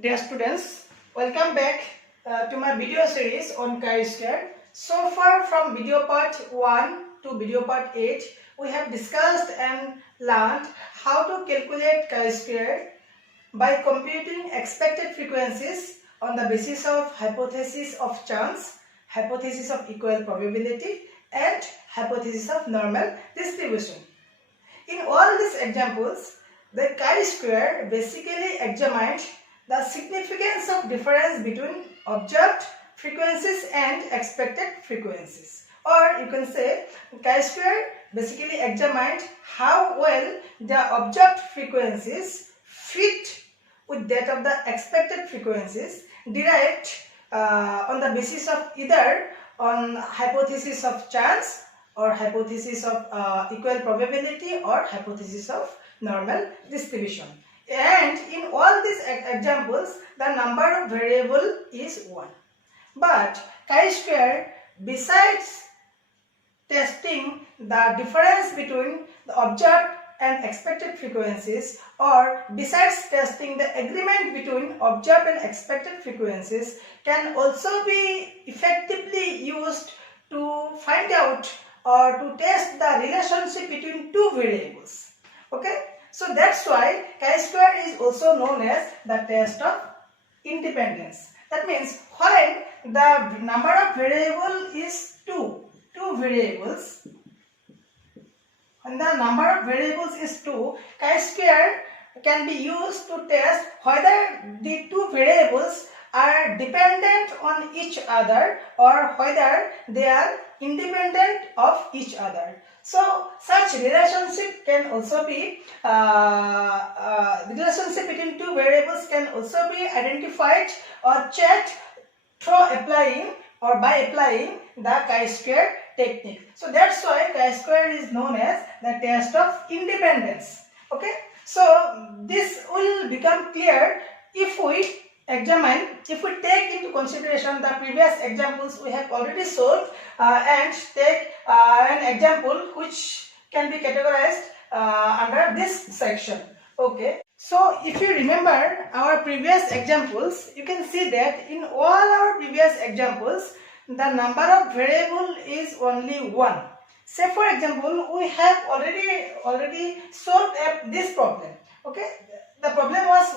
Dear students, welcome back to my video series on chi-square. So far from video part 1 to video part 8, we have discussed and learned how to calculate chi-square by computing expected frequencies on the basis of hypothesis of chance, hypothesis of equal probability and hypothesis of normal distribution. In all these examples, the chi-square basically examined the significance of difference between observed frequencies and expected frequencies. Or you can say chi-square basically examined how well the observed frequencies fit with that of the expected frequencies derived on the basis of either on hypothesis of chance or hypothesis of equal probability or hypothesis of normal distribution. And in all these examples, the number of variable is 1. But chi-square, besides testing the difference between the observed and expected frequencies, or besides testing the agreement between observed and expected frequencies, can also be effectively used to find out or to test the relationship between two variables. Okay? So that's why chi-square is also known as the test of independence. That means when the number of variables is two variables, when the number of variables is 2, chi-square can be used to test whether the two variables are dependent on each other or whether they are independent of each other. So such relationship can also be relationship between two variables can also be identified or checked through applying or by applying the chi-square technique. So that's why chi-square is known as the test of independence. Okay, so this will become clear if we take into consideration the previous examples we have already solved and take an example which can be categorized under this section. Okay, so if you remember our previous examples, you can see that in all our previous examples, the number of variable is only 1. Say for example, we have already solved this problem. Okay, the problem was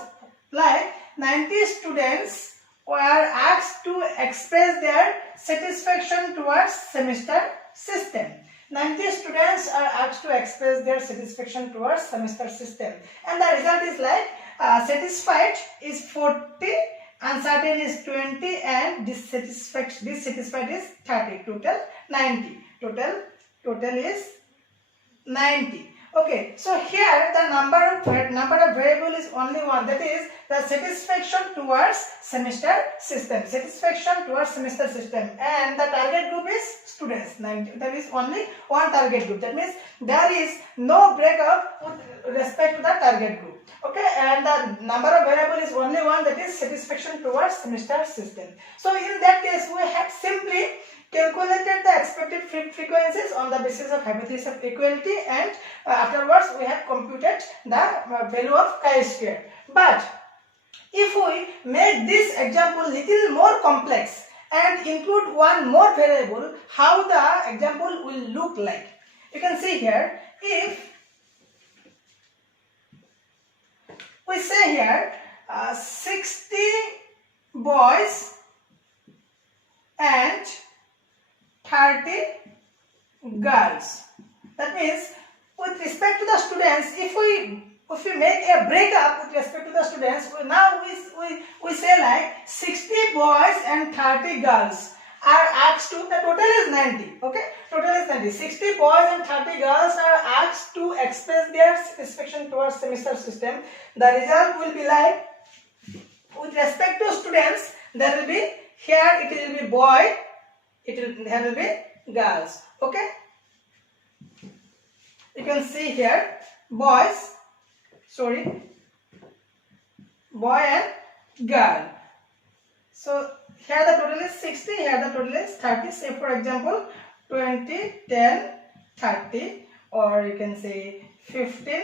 like 90 students were asked to express their satisfaction towards semester system. 90 students are asked to express their satisfaction towards semester system, and the result is like satisfied is 40, uncertain is 20, and dissatisfied is 30. Total 90. Total is 90. Okay, so here the number of variable is only 1, that is the satisfaction towards semester system. Satisfaction towards semester system, and the target group is students 90. There is only one target group. That means there is no breakup with respect to the target group. Okay, and the number of variable is only 1, that is satisfaction towards semester system. So in that case, we have simply calculated the expected frequencies on the basis of hypothesis of equality, and afterwards we have computed the value of chi-square. But if we make this example little more complex and include one more variable, how the example will look like? You can see here, if we say here 60 boys and 30 girls. That means with respect to the students, if we make a breakup with respect to the students, we say like 60 boys and 30 girls are asked to, the total is 90. Okay, total is 90. 60 boys and 30 girls are asked to express their satisfaction towards semester system. The result will be like, with respect to students, there will be, here it will be boy, there will be girls. Okay, you can see here boy and girl. So here the total is 60, here the total is 30. Say for example 20, 10, 30, or you can say 15,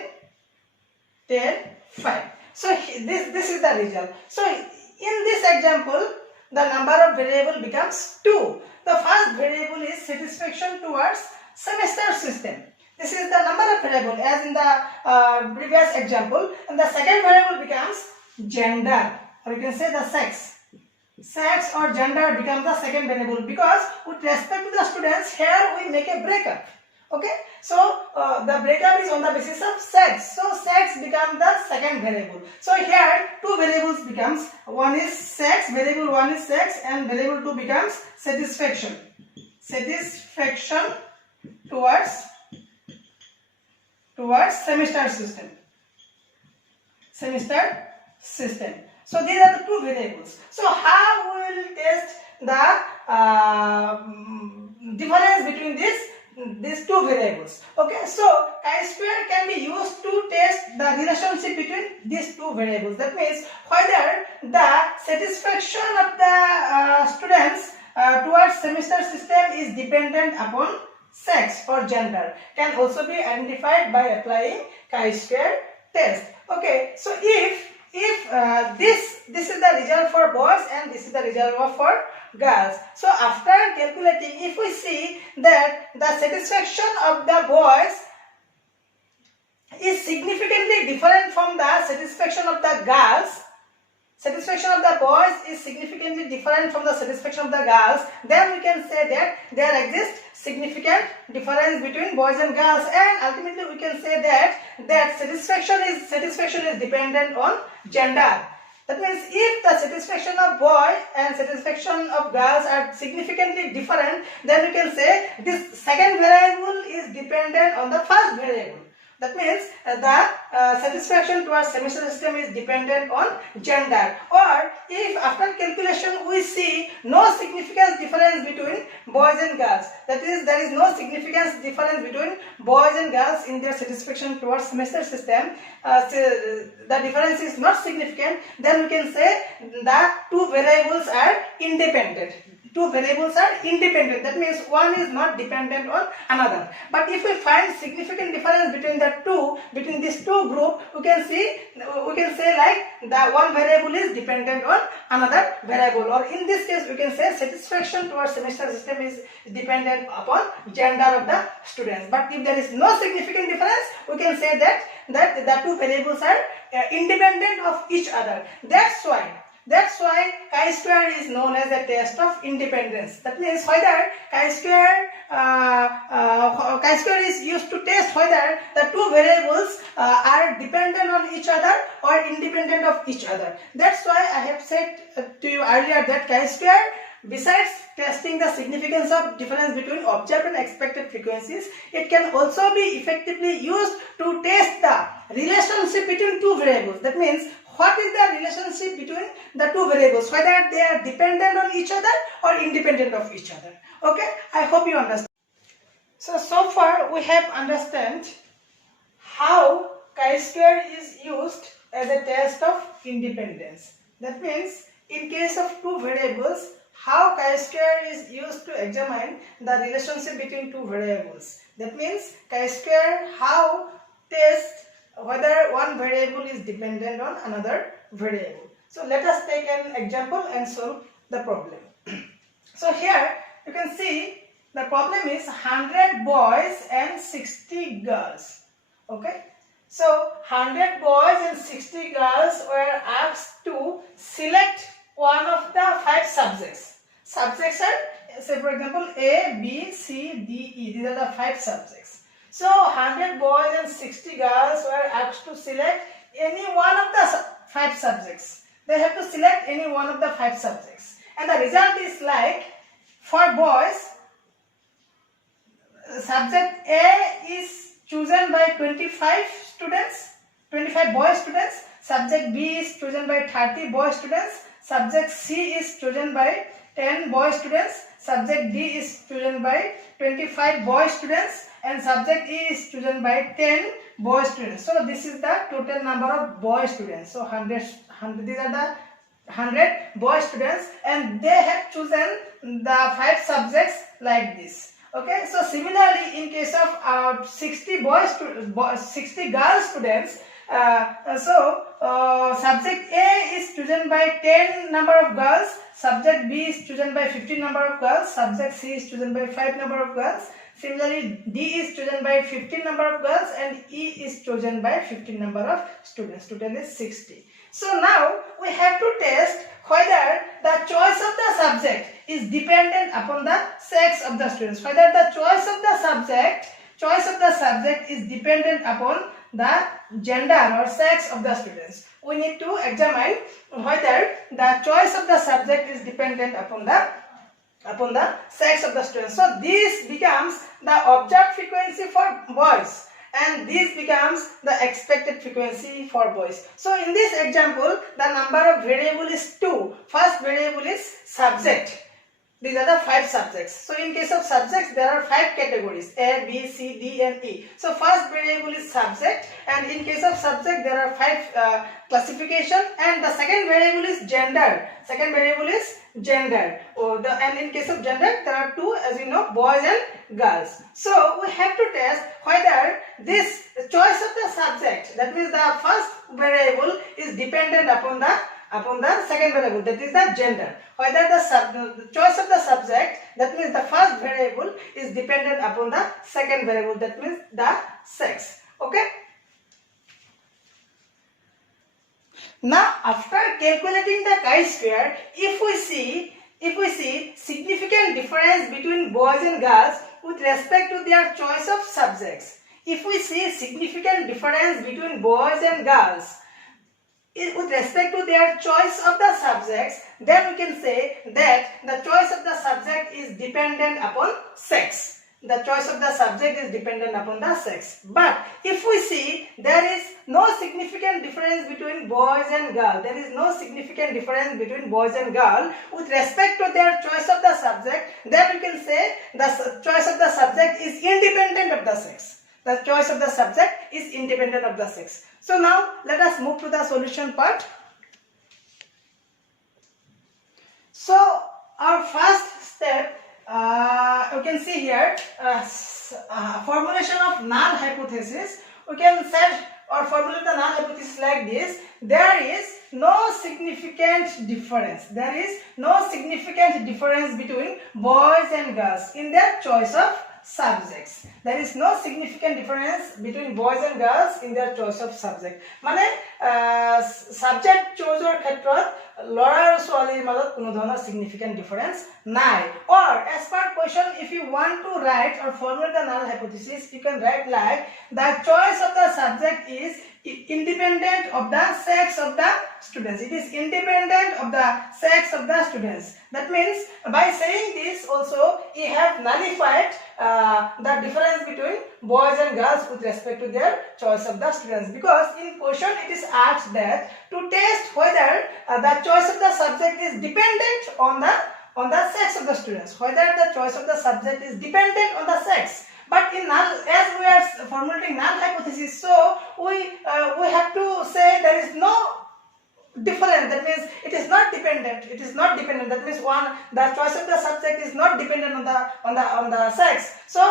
10, 5. So this is the result. So in this example, the number of variable becomes 2. The first variable is satisfaction towards semester system. This is the number of variable as in the previous example, and the second variable becomes gender, or you can say the sex. Sex or gender becomes the second variable, because with respect to the students, here we make a breakup. Okay, so the breakup is on the basis of sex, so sex becomes the second variable. So here two variables becomes, one is sex, variable 1 is sex, and variable 2 becomes satisfaction. Satisfaction towards semester system. So these are the two variables. So how we will test the difference between these two variables? Okay, so chi-square can be used to test the relationship between these two variables. That means whether the satisfaction of the students towards semester system is dependent upon sex or gender, can also be identified by applying chi-square test. Okay, so if this is the result for boys and this is the result for girls. So after calculating, if we see that the satisfaction of the boys is significantly different from the satisfaction of the girls, satisfaction of the boys is significantly different from the satisfaction of the girls, then we can say that there exists significant difference between boys and girls, and ultimately we can say that satisfaction is dependent on gender. That means if the satisfaction of boy and satisfaction of girls are significantly different, then we can say this second variable is dependent on the first variable. That means the satisfaction towards semester system is dependent on gender. Or if after calculation we see no significant difference between boys and girls, that is there is no significant difference between boys and girls in their satisfaction towards semester system, the difference is not significant, then we can say the two variables are independent. Two variables are independent. That means one is not dependent on another. But if we find significant difference between these two groups, we can say like the one variable is dependent on another variable, or in this case we can say satisfaction towards semester system is dependent upon gender of the students. But if there is no significant difference, we can say that the two variables are independent of each other. That's why chi-square is known as a test of independence. That means whether chi-square is used to test whether the two variables are dependent on each other or independent of each other. That's why I have said to you earlier that chi-square, besides testing the significance of difference between observed and expected frequencies, it can also be effectively used to test the relationship between two variables. That means what is the relationship between the two variables, whether they are dependent on each other or independent of each other. Okay, I hope you understand. So far we have understand how chi-square is used as a test of independence. That means in case of two variables, how chi-square is used to examine the relationship between two variables. That means chi-square how test whether one variable is dependent on another variable. So let us take an example and solve the problem. So here you can see the problem is 100 boys and 60 girls. Okay, so 100 boys and 60 girls were asked to select one of the 5 subjects. Subjects are, say for example, A, B, C, D, E. These are the 5 subjects. So 100 boys and 60 girls were asked to select any one of the 5 subjects. They have to select any one of the 5 subjects. And the result is like, for boys, subject A is chosen by 25 students, 25 boy students. Subject B is chosen by 30 boy students. Subject C is chosen by 10 boy students. Subject D is chosen by 25 boy students. And subject E is chosen by 10 boy students. So this is the total number of boy students. So 100 these are the 100 boy students, and they have chosen the 5 subjects like this. Okay, so similarly in case of 60 girl students, Subject A is chosen by 10 number of girls, subject B is chosen by 15 number of girls, subject C is chosen by 5 number of girls. Similarly, D is chosen by 15 number of girls and E is chosen by 15 number of students. Total is 60. So now we have to test whether the choice of the subject is dependent upon the sex of the students. Whether the choice of the subject is dependent upon the gender or sex of the students. We need to examine whether the choice of the subject is dependent upon the sex of the students. So this becomes the observed frequency for boys and this becomes the expected frequency for boys. So in this example, the number of variable is 2. First variable is subject. These are the 5 subjects. So in case of subjects, there are 5 categories: A, B, C, D and E. So first variable is subject, and in case of subject, there are 5 classification, and the second variable is gender. Second variable is gender. And in case of gender, there are 2, as you know, boys and girls. So we have to test whether this choice of the subject, that means the first variable, is dependent upon the second variable, that is the gender. Whether the choice of the subject, that means the first variable, is dependent upon the second variable, that means the sex. Okay. Now after calculating the chi-square, if we see significant difference between boys and girls with respect to their choice of subjects, if we see significant difference between boys and girls with respect to their choice of the subjects, then we can say that the choice of the subject is dependent upon sex. The choice of the subject is dependent upon the sex. But if we see there is no significant difference between boys and girls, there is no significant difference between boys and girls with respect to their choice of the subject, then we can say the choice of the subject is independent of the sex. The choice of the subject is independent of the sex. So now let us move to the solution part. So our first step, you can see here, formulation of null hypothesis. We can set or formulate the null hypothesis like this: there is no significant difference. There is no significant difference between boys and girls in their choice of subjects. There is no significant difference between boys and girls in their choice of subject. মানে subject choiceৰ ক্ষেত্ৰত ল'ৰা আৰু ছোৱালীৰ মাজত কোনো ধৰণৰ significant difference নাই. Or as per question, if you want to write or formulate the null hypothesis, you can write like: the choice of the subject is independent of the sex of the students. It is independent of the sex of the students. That means by saying this also, you have nullified the difference between boys and girls with respect to their choice of the students, because in question it is asked that to test whether the choice of the subject is dependent on the sex of the students, whether the choice of the subject is dependent on the sex. But in null, as we are formulating null hypothesis, so we have to say there is no difference. That means it is not dependent. It is not dependent. That means the choice of the subject is not dependent on the sex. So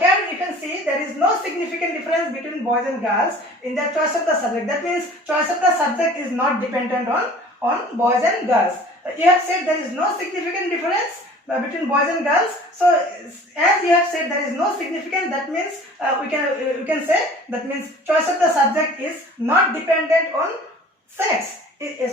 here you can see there is no significant difference between boys and girls in their choice of the subject. That means choice of the subject is not dependent on boys and girls. You have said there is no significant difference between boys and girls. So as you have said there is no significant, that means we can say that means choice of the subject is not dependent on sex.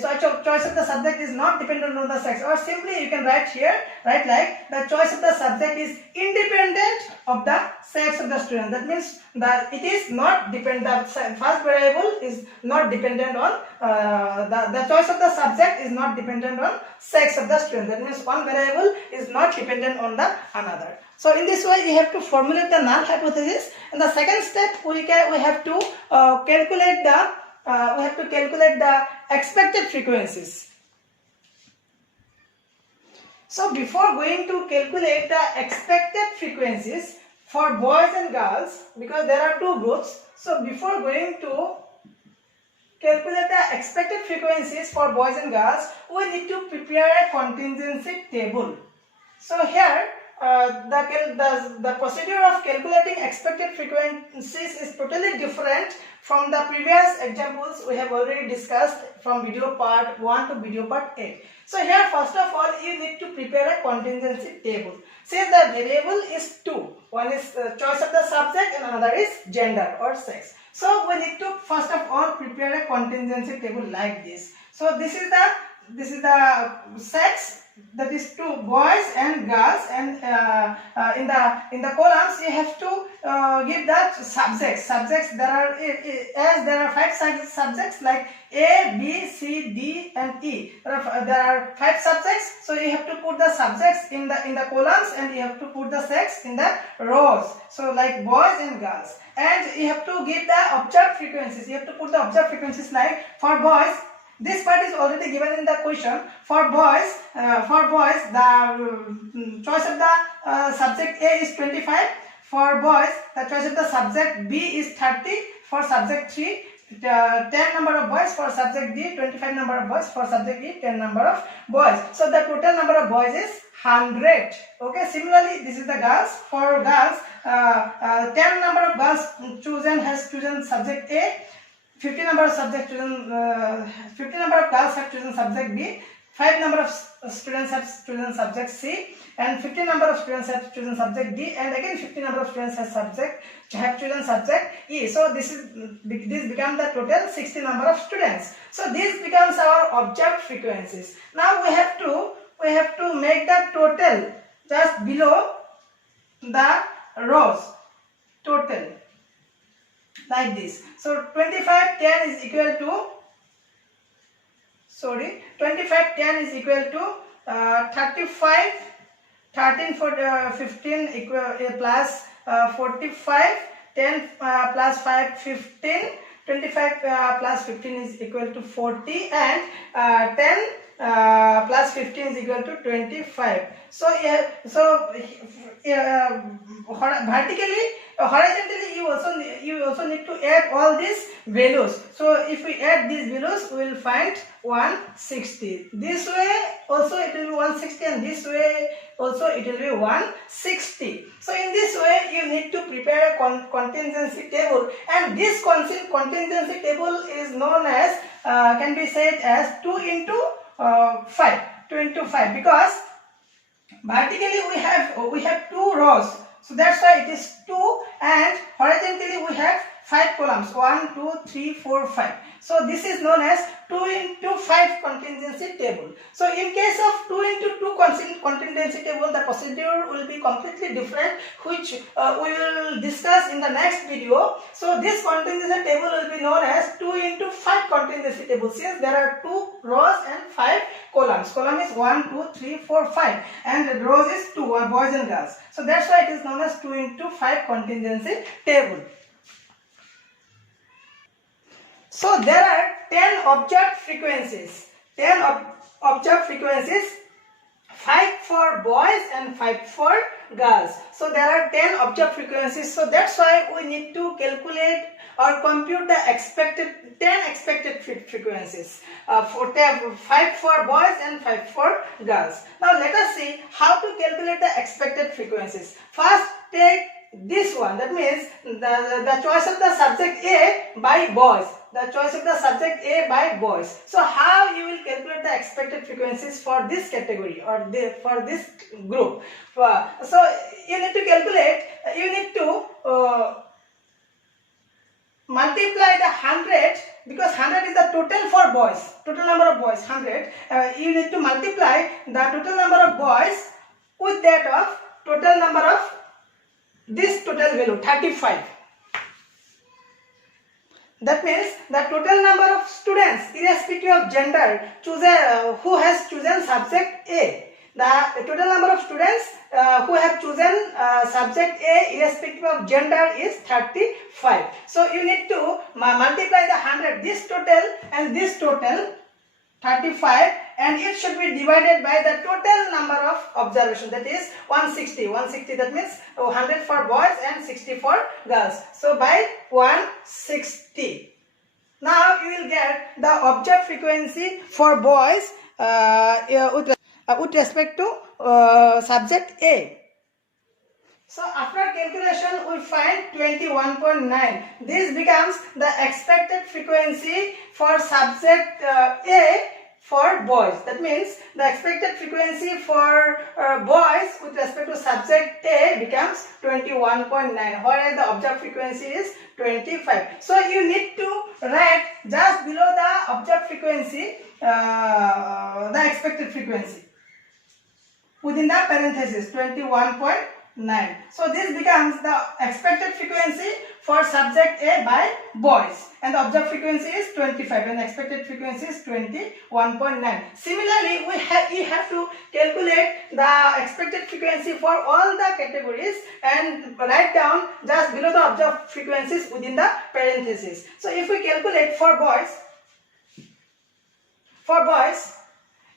So choice of the subject is not dependent on the sex. Or simply you can write like the choice of the subject is independent of the sex of the student. That means that it is not dependent. The first variable is not dependent on the choice of the subject is not dependent on sex of the student. That means one variable is not dependent on the another. So in this way you have to formulate the null hypothesis. And the second step, we have to calculate the expected frequencies. So before going to calculate the expected frequencies for boys and girls, because there are 2 groups, so before going to calculate the expected frequencies for boys and girls, we need to prepare a contingency table. So here the procedure of calculating expected frequencies is totally different from the previous examples we have already discussed from video part 1 to video part 8. So here first of all you need to prepare a contingency table. Since the variable is two, one is choice of the subject and another is gender or sex. So we need to first of all prepare a contingency table like this. So this is the sex, that is two boys and girls, and in the columns you have to give the subjects. There are five subjects like A, B, C, D and E. There are five subjects, so you have to put the subjects in the columns and you have to put the sex in the rows. So like boys and girls, and you have to give the observed frequencies. You have to put the observed frequencies like for boys. This part is already given in the question. For boys, the choice of the subject A is 25. For boys, the choice of the subject B is 30. For subject 3, 10 number of boys. For subject D, 25 number of boys. For subject E, 10 number of boys. So the total number of boys is 100. Okay. Similarly, this is the girls. For girls, 10 number of girls has chosen subject A. 50 number of subject chosen, 50 number of girls have chosen subject B, 5 number of students have chosen subject C, and 50 number of students have chosen subject D, and again 50 number of students have chosen subject E. So this becomes the total 60 number of students. So this becomes our observed frequencies. Now we have to make the total just below the rows, total. Like this. So 25 10 is equal to 35 13 for 15 equal plus 45 10 plus 5 15 25 plus 15 is equal to 40 and 10 plus 15 is equal to 25. So vertically, horizontally you also need to add all these values. So if we add these values, we will find 160. This way also it will be 160, and this way also it will be 160. So in this way you need to prepare a contingency table, and this contingency table is known as can be said as 2 into 5, because vertically we have 2 rows, so that's why it is 2, and horizontally we have 5 columns, 1 2 3 4 5. So this is known as 2 into 5 contingency table. So in case of 2 into 2 contingency table, the procedure will be completely different, which we will discuss in the next video. So this contingency table will be known as 2 into 5 contingency table, since there are 2 rows and 5 columns. Column is 1 2 3 4 5, and the rows is 2, boys and girls. So that's why it is known as 2 into 5 contingency table. So there are 10 observed frequencies. 10 observed frequencies, 5 for boys and 5 for girls. So there are 10 observed frequencies. So that's why we need to calculate or compute the 10 expected frequencies. 5 for boys and 5 for girls. Now let us see how to calculate the expected frequencies. First, take this one. That means the choice of the subject A by boys. The choice of the subject A by boys. So how you will calculate the expected frequencies for this category or for this group? So you need to calculate. You need to multiply the 100, because 100 is the total for boys. Total number of boys 100. You need to multiply the total number of boys with that of total number of this total value 35. That means the total number of students irrespective of gender who has chosen subject A. The total number of students who have chosen subject A irrespective of gender is 35. So you need to multiply the 100, this total and this total 35, and it should be divided by the total number of observations, that is 160. That means 100 for boys and 60 for girls. So by 160. Now you will get the observed frequency for boys with respect to subject A. So after calculation we find 21.9. This becomes the expected frequency for subject A for boys. That means the expected frequency for boys with respect to subject A becomes 21.9, whereas the observed frequency is 25. So you need to write just below the observed frequency the expected frequency within the parenthesis 21.9. So this becomes the expected frequency for subject A by boys, and the observed frequency is 25 and expected frequency is 21.9. Similarly, we have to calculate the expected frequency for all the categories and write down just below the observed frequencies within the parenthesis. So if we calculate for boys,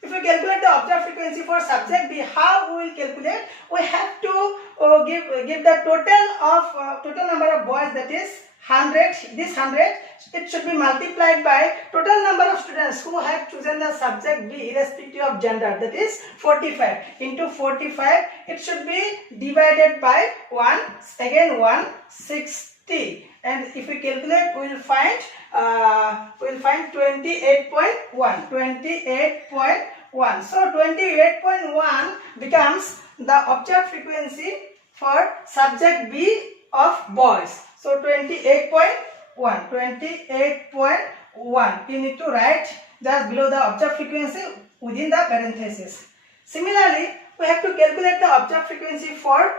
if we calculate the observed frequency for subject B, how we will calculate? We have to give the total number of boys, that is 100. This 100, it should be multiplied by total number of students who have chosen the subject B irrespective of gender, that is 45 into 45. It should be divided by 160, and if we calculate, we will find 28.1. So 28.1 becomes the observed frequency for subject B of boys. So 28.1. You need to write just below the observed frequency within the parenthesis. Similarly, we have to calculate the observed frequency for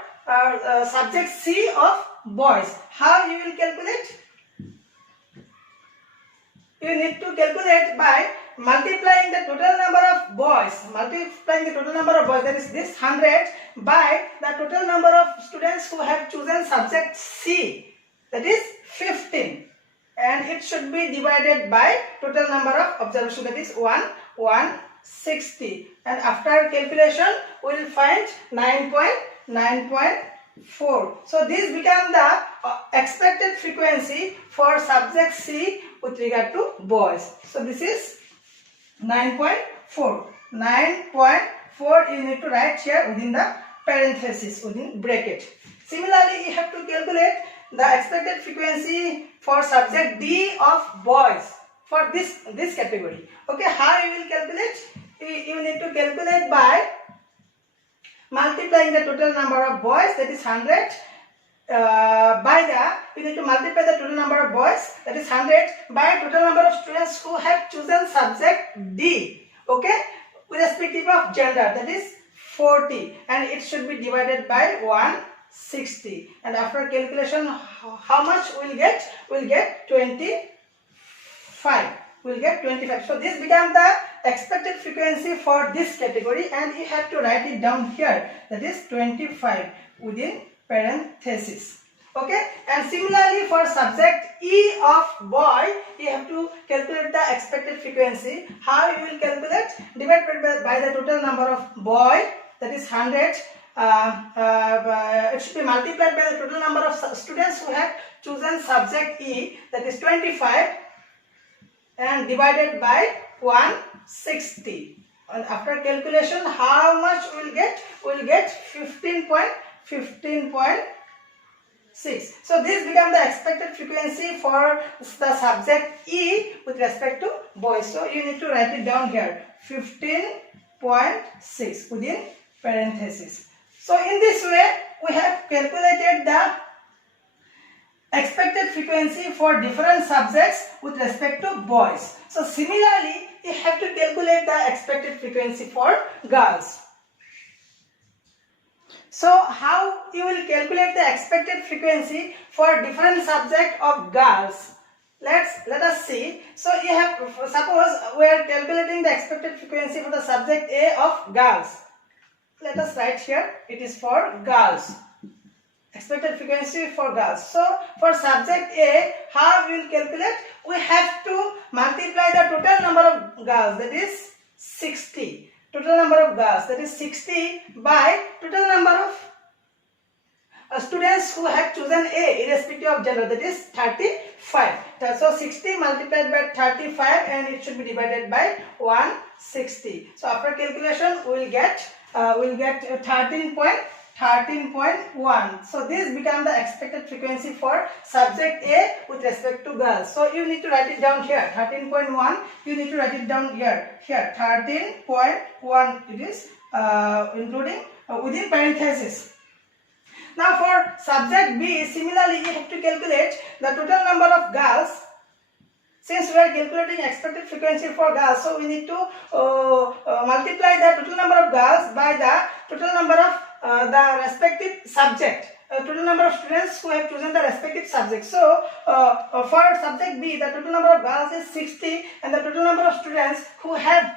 subject C of boys. How you will calculate? You need to calculate by multiplying the total number of boys. That is this 100 by the total number of students who have chosen subject C, that is 15, and it should be divided by total number of observation, that is 160, and after calculation we will find 9.4. So this becomes the expected frequency for subject C with regard to boys. So this is 9.4. 9.4 you need to write here within the parenthesis, within bracket. Similarly, you have to calculate the expected frequency for subject D of boys for this category. Okay, how you will calculate? You need to calculate by multiplying the total number of boys, that is 100, you need to multiply the total number of boys, that is 100, by total number of students who have chosen subject D, okay, with respective of gender, that is 40, and it should be divided by 160, and after calculation, how much we will get? We will get 25. So this becomes the expected frequency for this category, and you have to write it down here, that is 25 within parenthesis. Okay, and similarly for subject E of boy, you have to calculate the expected frequency. How you will calculate? Divided by the total number of boy, that is 100. It should be multiplied by the total number of students who have chosen subject E, that is 25, and divided by 160. And after calculation, how much we will get? We will get 15.6. So this becomes the expected frequency for the subject E with respect to boys. So you need to write it down here, 15.6 within parenthesis. So in this way, we have calculated the expected frequency for different subjects with respect to boys. So similarly, you have to calculate the expected frequency for girls. So how you will calculate the expected frequency for different subject of girls? Let us see. So you have, suppose we are calculating the expected frequency for the subject A of girls. Let us write here, it is for girls. Expected frequency for girls. So for subject A, how we will calculate? We have to multiply the total number of girls, that is 60. Total number of girls, that is 60, by total number of students who have chosen A irrespective of gender, that is 35. So 60 multiplied by 35, and it should be divided by 160. So after calculation, we will get 13.5. 13.1. So this become the expected frequency for subject A with respect to girls. So you need to write it down here. 13.1. You need to write it down here. Here 13.1. It is including within parenthesis. Now for subject B, similarly you have to calculate the total number of girls. Since we are calculating expected frequency for girls, so we need to multiply the total number of girls by the total number of the respective subject. Total number of students who have chosen the respective subject. So for subject B, the total number of girls is 60 and the total number of students who have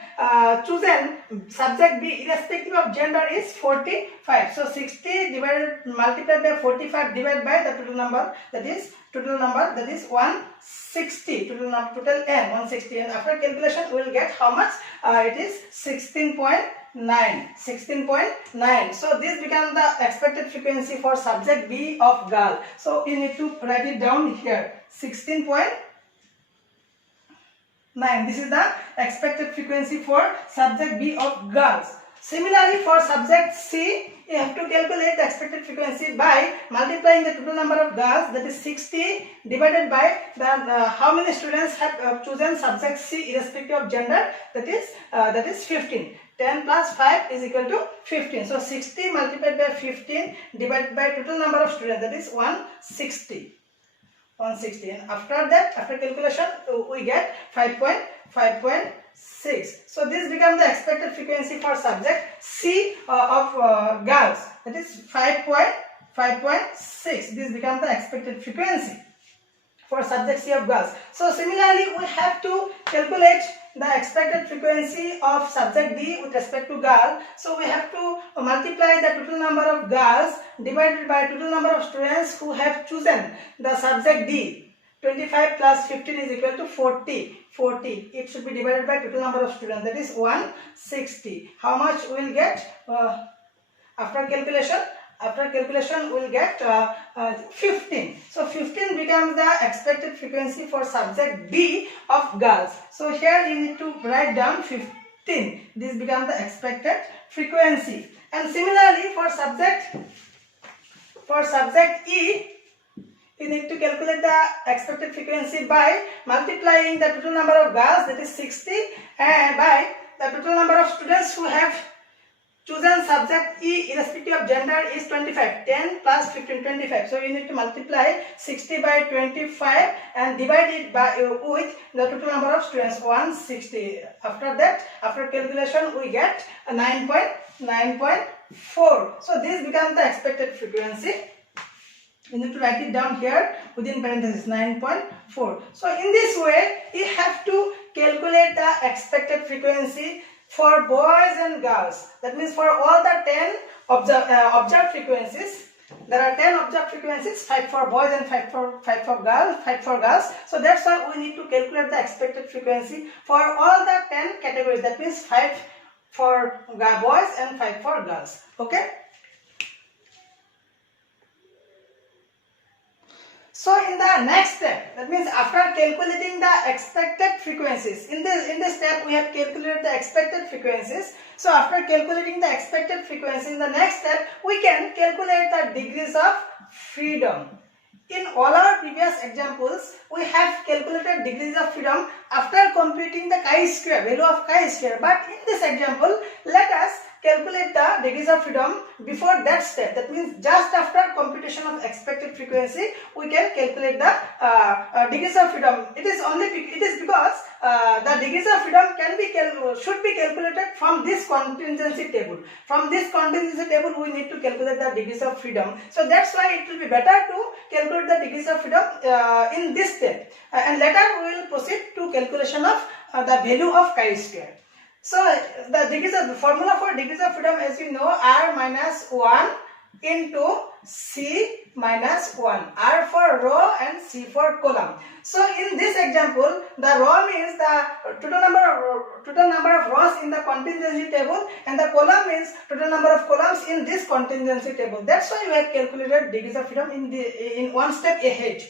chosen subject B irrespective of gender is 45. So 60 divided multiplied by 45 divided by the total number, that is 160. Total n 160, and after calculation we will get how much. It is 16.9. So this becomes the expected frequency for subject B of girl. So you need to write it down here. 16.9. This is the expected frequency for subject B of girls. Similarly, for subject C, you have to calculate the expected frequency by multiplying the total number of girls, that is 60, divided by the how many students have chosen subject C irrespective of gender, that is 15. 10 plus 5 is equal to 15. So 60 multiplied by 15 divided by total number of students, that is 160. And after that, after calculation, we get 5.6. So this becomes the expected frequency for subject C of girls, that is 5.6. This becomes the expected frequency for subject C of girls. So similarly, we have to calculate the expected frequency of subject D with respect to girl. So we have to multiply the total number of girls divided by total number of students who have chosen the subject D. 25 plus 15 is equal to 40. It should be divided by total number of students, that is 160. How much we will get after calculation? After calculation, we will get 15. So 15 becomes the expected frequency for subject B of girls. So here you need to write down 15. This becomes the expected frequency. And similarly for subject E, you need to calculate the expected frequency by multiplying the total number of girls, that is 60, and by the total number of students who have chosen subject E irrespective of gender is 25. 10 plus 15, 25. So you need to multiply 60 by 25 and divide it by with the total number of students, 160. After that, after calculation, we get 9.4. So this becomes the expected frequency. You need to write it down here within parentheses, 9.4. So in this way, you have to calculate the expected frequency for boys and girls. That means for all the 10 observed frequencies, there are 10 observed frequencies, 5 for boys and 5 for girls. So that's why we need to calculate the expected frequency for all the 10 categories. That means 5 for boys and 5 for girls. Okay. So in the next step, that means after calculating the expected frequencies, in this step we have calculated the expected frequencies. So after calculating the expected frequency, in the next step we can calculate the degrees of freedom. In all our previous examples, we have calculated degrees of freedom after computing the chi-square, value of chi-square. But in this example, let us calculate the degrees of freedom before that step. That means just after computation of expected frequency, we can calculate the degrees of freedom. It is because the degrees of freedom should be calculated from this contingency table. From this contingency table, we need to calculate the degrees of freedom. So that's why it will be better to calculate the degrees of freedom in this step. And later we will proceed to calculation of the value of chi-square. So the formula for degrees of freedom, as you know, R minus 1 into C minus 1. R for row and C for column. So in this example, the row means the total number of rows in the contingency table, and the column means total number of columns in this contingency table. That's why we have calculated degrees of freedom in one step ahead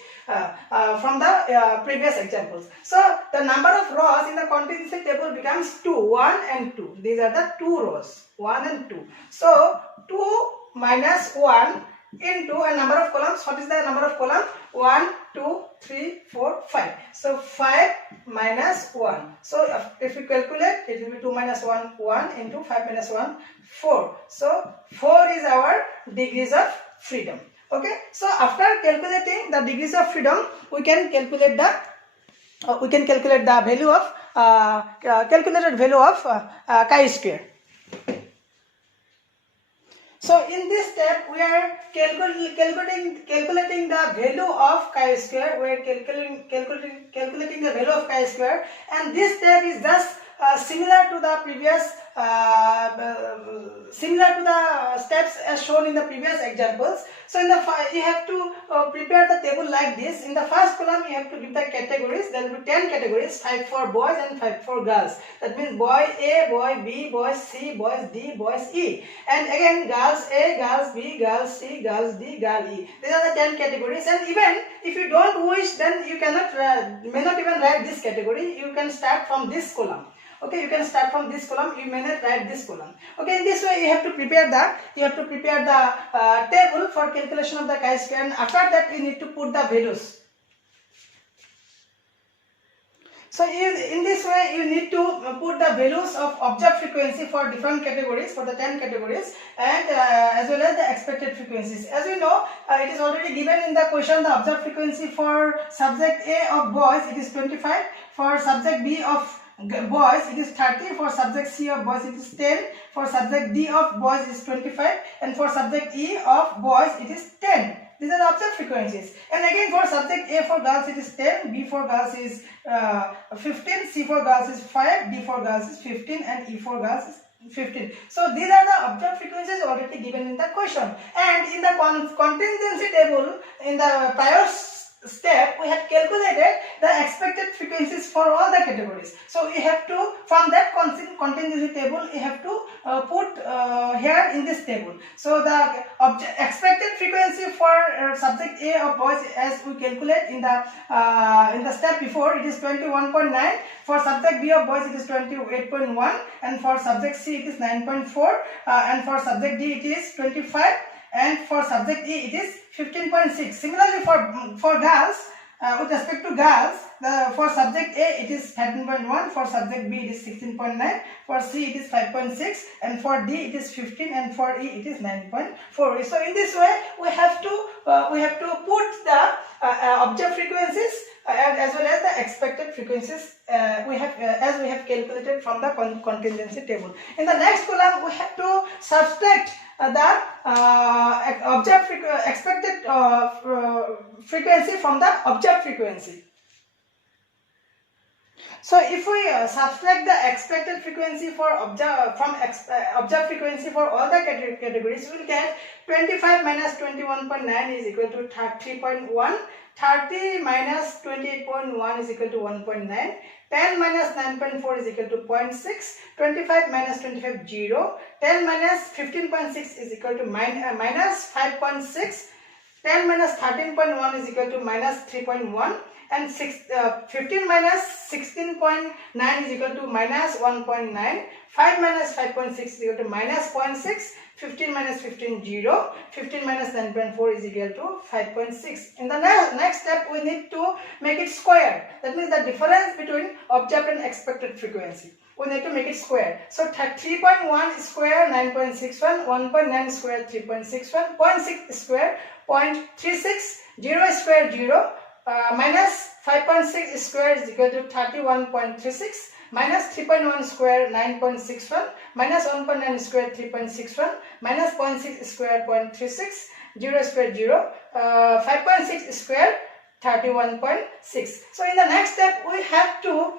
from the previous examples. So the number of rows in the contingency table becomes 2, 1 and 2. These are the 2 rows, 1 and 2. So 2 minus 1 into a number of columns. What is the number of columns? 1, 2, 3, 4, 5. So 5 minus 1. So if we calculate, it will be 2 minus 1, 1 into 5 minus 1, 4. So 4 is our degrees of freedom. Okay. So after calculating the degrees of freedom, we can calculate the value of calculated value of chi-square. So in this step, we are calculating the value of chi-square. We are calculating the value of chi-square, and this step is just similar to the previous steps as shown in the previous examples. So in the you have to prepare the table like this. In the first column, you have to give the categories. There will be 10 categories: 5 for boys and 5 for girls. That means boy A, boy B, boy C, boys D, boys E. And again, girls A, girls B, girls C, girls D, girl E. These are the 10 categories. And even if you don't wish, then you cannot may not even write this category. You can start from this column. Okay, you can start from this column. You may not write this column. Okay, in this way you have to prepare the table for calculation of the chi-square, and after that you need to put the values. So in this way you need to put the values of observed frequency for different categories, for the 10 categories, and as well as the expected frequencies. As we know, it is already given in the question. The observed frequency for subject A of boys, it is 25. For subject B of boys, it is 30. For subject C of boys, it is 10. For subject D of boys, it is 25. And for subject E of boys, it is 10. These are the observed frequencies. And again, for subject A for girls, it is 10. B for girls is 15. C for girls is 5. D for girls is 15. And E for girls is 15. So these are the observed frequencies already given in the question. And in the contingency table, in the prior step, we have calculated the expected frequencies for all the categories. So we have to, from that contingency table, you have to put here in this table. So the expected frequency for subject A of boys, as we calculate in the step before, it is 21.9. For subject B of boys, it is 28.1, and for subject C, it is 9.4, and for subject D, it is 25. And for subject E, it is 15.6. Similarly, for girls, with respect to girls, for subject A, it is 13.1. For subject B, it is 16.9. For C, it is 5.6. And for D, it is 15. And for E, it is 9.4. So in this way, we have to put the observed frequencies as well as the expected frequencies as we have calculated from the contingency table. In the next column, we have to subtract the expected frequency from the observed frequency. So if we subtract the expected frequency for observed frequency for all the categories, we will get 25 minus 21.9 is equal to 3.1. 30 minus 28.1 is equal to 1.9. 10 minus 9.4 is equal to 0.6. 25 minus 25, 0. 10 minus 15.6 is equal to minus 5.6. 10 minus 13.1 is equal to minus 3.1. And 15 minus 16.9 is equal to minus 1.9. 5 minus 5.6 is equal to minus 0.6. 15 minus 15, 0. 15 minus 9.4 is equal to 5.6. In the next step, we need to make it square. That means the difference between observed and expected frequency. We need to make it square. So 3.1 square 9.61, 1.9 square 3.61, 0.6 square 0.36, 0 square 0, minus 5.6 square is equal to 31.36, minus 3.1 square 9.61, minus 1.9 square 3.61, minus 0.6 square 0.36, 0 square 0, 5.6 square 31.6. So in the next step, we have to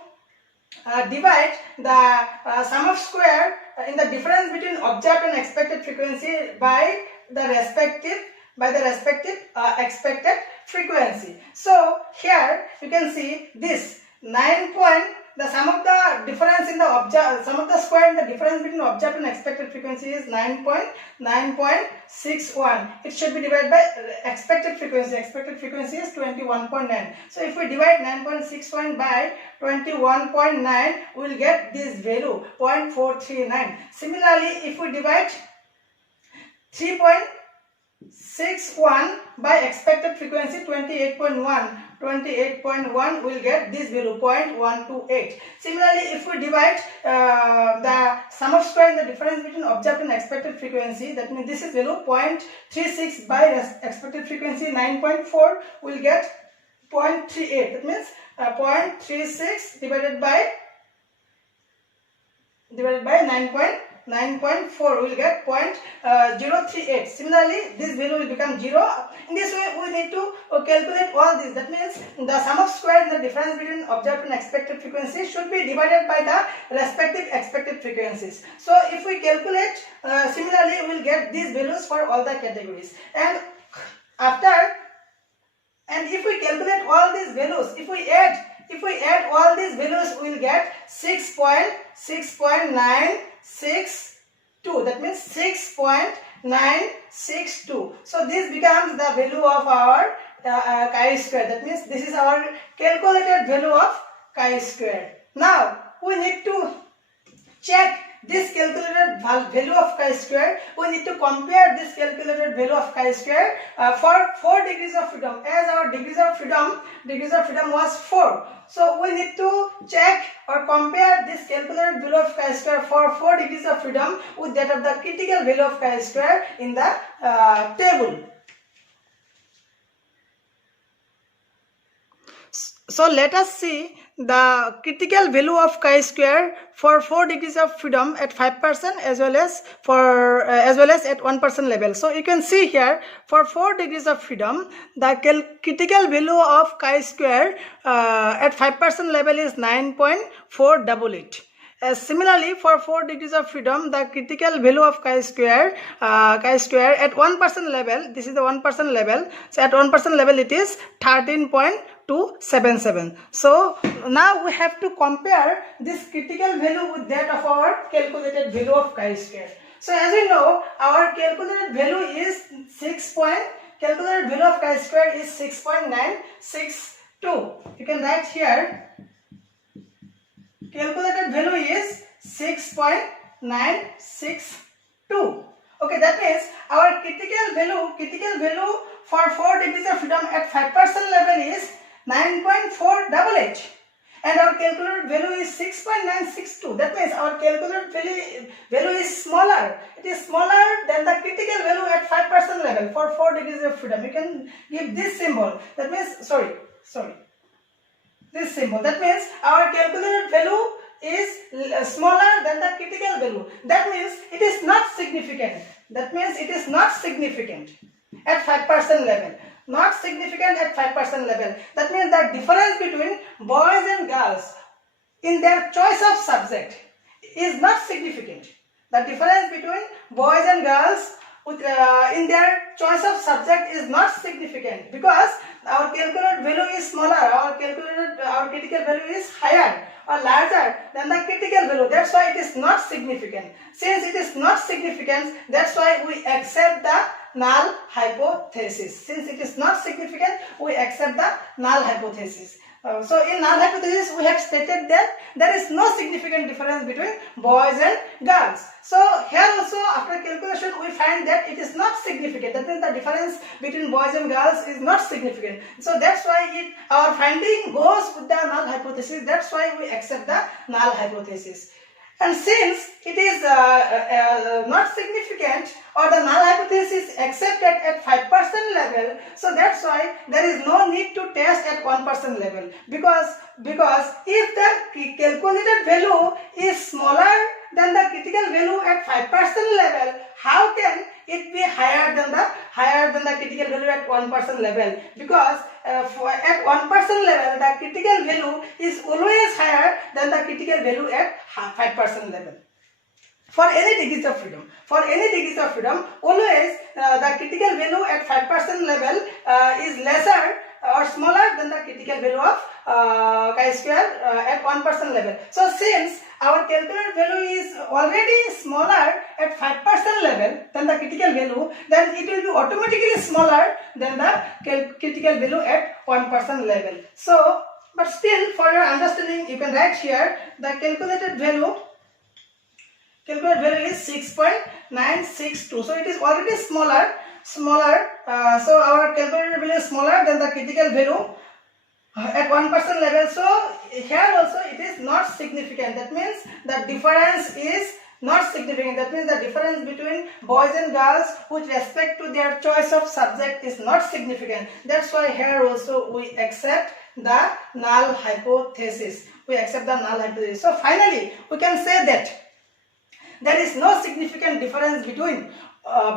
divide the sum of square in the difference between observed and expected frequency by the respective expected frequency. So here you can see this 9. The sum of the difference in the sum of the square in the difference between observed and expected frequency is 9.61. It should be divided by expected frequency. Expected frequency is 21.9. So if we divide 9.61 by 21.9, we will get this value 0.439. Similarly, if we divide 3.36 61 by expected frequency 28.1. 28.1 will get this value 0.128. Similarly, if we divide the sum of square in the difference between observed and expected frequency, that means this is value 0.36 by expected frequency 9.4, will get 0.38. That means 0.36 divided by 9.4 will get 0.038. Similarly, this value will become 0. In this way, we need to calculate all this. That means the sum of square and the difference between observed and expected frequency should be divided by the respective expected frequencies. So, if we calculate similarly, we will get these values for all the categories. And if we calculate all these values, if we add all these values, we will get 6.962. That means 6.962. So this becomes the value of our chi-square. That means this is our calculated value of chi-square. Now we need to check this calculated value of chi-square. We need to compare this calculated value of chi-square for 4 degrees of freedom, as our degrees of freedom was 4. So we need to check or compare this calculated value of chi-square for 4 degrees of freedom with that of the critical value of chi-square in the table. So let us see the critical value of chi-square for 4 degrees of freedom at 5% as well as at 1% level. So you can see here for 4 degrees of freedom, the critical value of chi-square at 5% level is 9.488. Similarly, for 4 degrees of freedom, the critical value of chi-square at 1% level, this is the 1% level. So at 1% level, it is 13.277. So now we have to compare this critical value with that of our calculated value of chi-square. So as we know, our calculated value is calculated value of chi-square is 6.962. You can write here. Calculated value is 6.962. Okay, that means our critical value for 4 degrees of freedom at 5% level is 9.488, and our calculated value is 6.962. That means our calculated value is smaller. It is smaller than the critical value at 5% level for 4 degrees of freedom. You can give this symbol. That means this symbol. That means our calculated value is smaller than the critical value. That means it is not significant. That means it is not significant at 5% level. Not significant at 5% level. That means the difference between boys and girls in their choice of subject is not significant. The difference between boys and girls in their choice of subject is not significant, because our calculated value is smaller, our critical value is higher or larger than the critical value. That's why it is not significant. Since it is not significant, that's why we accept the null hypothesis. Since it is not significant, we accept the null hypothesis. So in null hypothesis, we have stated that there is no significant difference between boys and girls. So here also, after calculation, we find that it is not significant. That means the difference between boys and girls is not significant. So that's why our finding goes with the null hypothesis. That's why we accept the null hypothesis. And since it is not significant, or the null hypothesis is accepted at 5% level, so that's why there is no need to test at 1% level, because if the calculated value is smaller than the critical value at 5% level, how can it be higher than the critical value at 1% level? Because at 1% level, the critical value is always higher than the critical value at 5% level. For any degrees of freedom, always the critical value at 5% level is lesser or smaller than the critical value of chi-square at 1% level. So since our calculated value is already smaller at 5% level than the critical value, then it will be automatically smaller than the critical value at 1% level. So, but still, for your understanding, you can write here the calculated value is 6.962. So it is already smaller. smaller, so our calculated value is smaller than the critical value at 1% level. So here also it is not significant. That means the difference is not significant. That means the difference between boys and girls with respect to their choice of subject is not significant. That's why here also we accept the null hypothesis. We accept the null hypothesis. So finally we can say that there is no significant difference between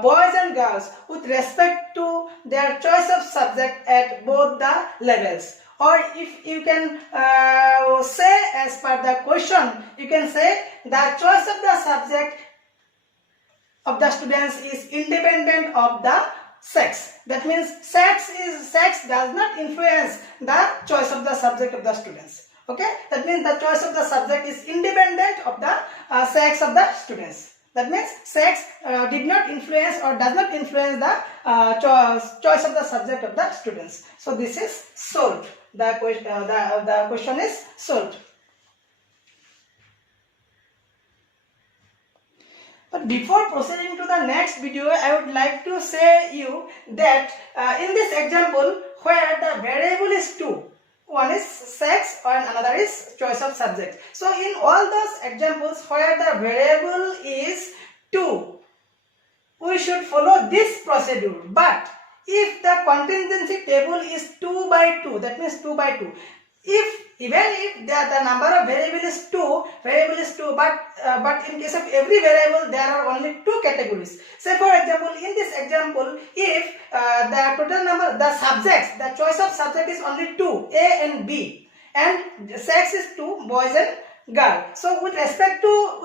boys and girls with respect to their choice of subject at both the levels. Or if you can say as per the question, you can say the choice of the subject of the students is independent of the sex. That means sex does not influence the choice of the subject of the students. Okay, that means the choice of the subject is independent of the sex of the students. That means sex did not influence or does not influence the choice of the subject of the students. So this is solved. The question is solved. But before proceeding to the next video, I would like to say you that in this example where the variable is 2, one is sex and another is choice of subject. So in all those examples where the variable is 2, we should follow this procedure. But if the contingency table is 2 by 2, that means 2 by 2. Even if the number of variable is 2, but in case of every variable there are only 2 categories. Say for example, in this example, if the total number, the subjects, the choice of subject is only 2, A and B, and sex is 2, boys and girl. So with respect to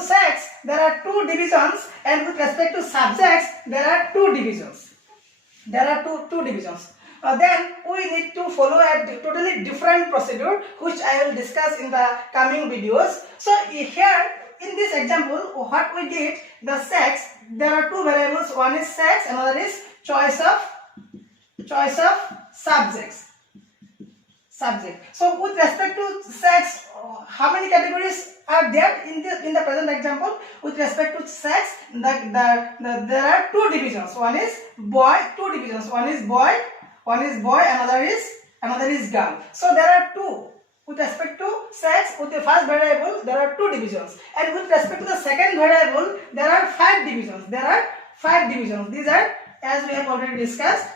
sex, there are 2 divisions, and with respect to subjects, there are 2 divisions. Then we need to follow a totally different procedure, which I will discuss in the coming videos. So here in this example, what we did, the sex, there are 2 variables. One is sex, another is choice of subject. So with respect to sex, how many categories are there in the present example? With respect to sex, there are 2 divisions. One is boy. 2 divisions. One is boy, another is girl. So there are 2. With respect to sex, with the first variable, there are 2 divisions, and with respect to the second variable, there are 5 divisions. These are, as we have already discussed,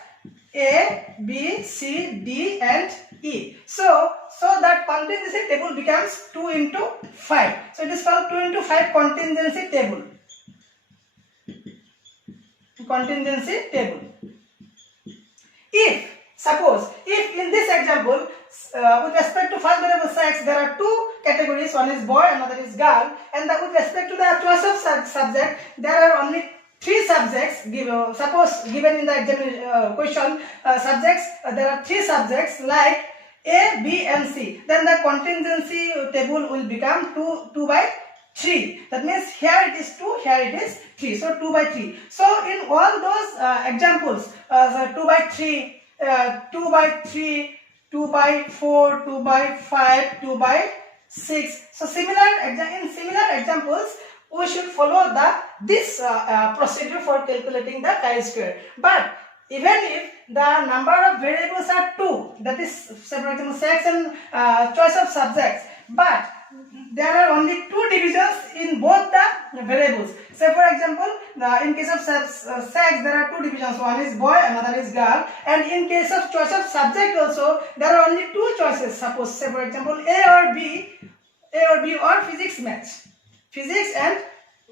A, B, C, D, and E. So that contingency table becomes 2 into 5. So it is called 2 into 5 contingency table. If in this example, with respect to first variable sex, there are 2 categories. One is boy, another is girl, and with respect to the choice of subject, there are only 3 subjects given. Suppose given in the exam question subjects, there are 3 subjects like A, B, and C. Then the contingency table will become 2 by 3. That means here it is 2, here it is 3. So 2 by 3. So in all those examples, 2 by 3, 2 by 3, 2 by 4, 2 by 5, 2 by 6. So in similar examples, we should follow this procedure for calculating the chi-square. But even if the number of variables are 2, that is, say for example, sex and choice of subjects, but there are only 2 divisions in both the variables. Say for example, in case of sex, there are 2 divisions. One is boy, another is girl, and in case of choice of subject also, there are only 2 choices. Suppose, say for example, A or B, or physics and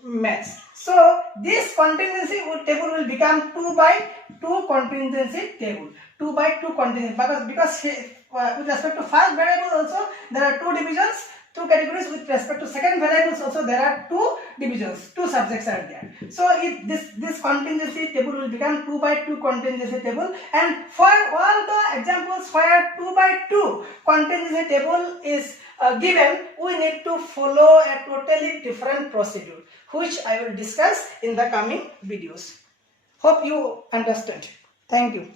maths. So this contingency table will become 2 by 2 contingency table. 2 by 2 contingency, because with respect to first variable also there are 2 divisions, 2 categories. With respect to second variables also there are 2 divisions, 2 subjects are there. So this contingency table will become 2 by 2 contingency table. And for all the examples where 2 by 2 contingency table is given, we need to follow a totally different procedure, which I will discuss in the coming videos. Hope you understand. Thank you.